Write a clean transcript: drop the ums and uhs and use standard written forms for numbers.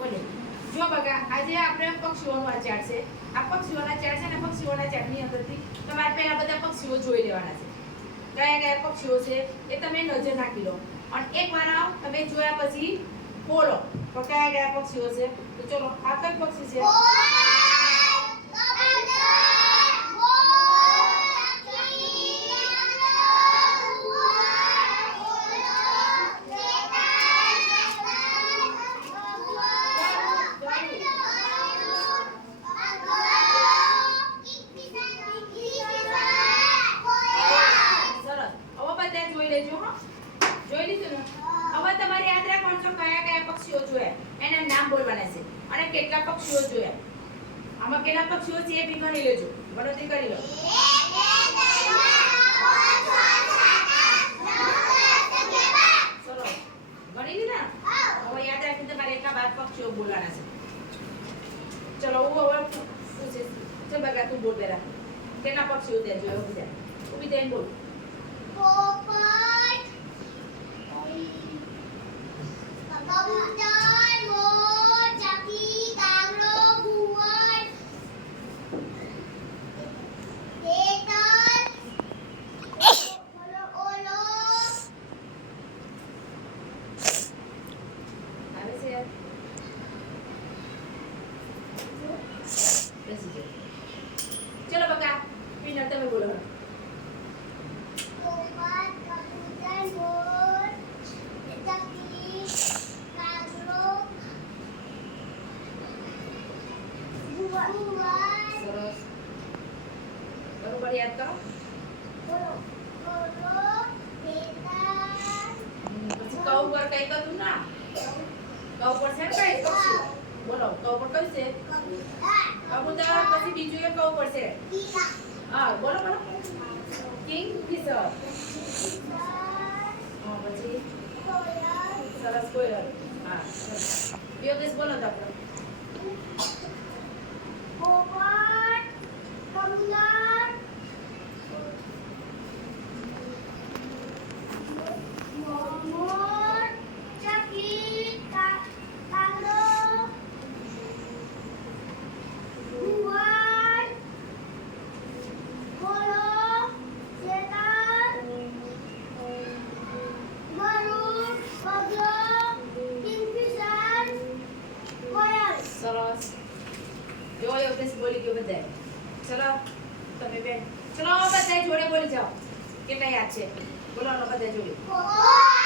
બોલે જો બગા આજે આપણે પક્ષીઓનો આ ચાર્ટ છે. આ પક્ષીઓના ચાર્ટ છે ને પક્ષીઓના ચાર્ટની અંદરથી તમારે પહેલા બધા પક્ષીઓ જોઈ લેવાના છે. કયા કયા પક્ષીઓ છે એ તમે નજર નાખી લો અને એકવાર તમે જોયા પછી બોલો તો કયા કયા પક્ષીઓ છે. તો ચલો આ કઈ પક્ષી છે? જોઈ લીધું ને? હવે તમારે યાદ રાખવાનું છે કયા કયા પક્ષીઓ જોયા એના નામ બોલવાના છે અને કેટલા પક્ષીઓ જોયા. આમાં કેટલા પક્ષીઓ છે એ બી ગણી લેજો, ગણતરી કરી લો. ચલો ગણી લીધા. હવે યાદ રાખીને તમારે એટલા 12 પક્ષીઓ બોલવાના છે. ચલો હું હવે પૂછીશ. ચલ બગા તું બોલ પેલા. કેટલા પક્ષીઓ ત્યાં જોયા? બીજા ઊભી થઈને બોલ. કબૂતર, મોર, ચકલી, કાગડો, ઘુવડ, તેતર, ઓલો આવે છે યાર? બેસી જાઓ. ચલો બકા પીનર તમે બોલો. સરસ. બરોબર યાદ કરો. પછી કઉ પર કઈ કરું ના? કઉ પર છે કઈ પક્ષી? બોલો કઉ પર કઈ છે? કબૂતર. પછી બીજું એક કઉ પર છે. હા બોલો બોલો. કિંગફિશર. હા પછી સરસ કોયલ. હા સરસ. યોગેશ બોલો તો આપણે. સરસ. જો યોગેશ બોલી ગયો બધાય. ચલો તમે બેન ચલો બધા જોડે બોલી જાઓ. કેટલા યાદ છે? બોલો બધા જોડે.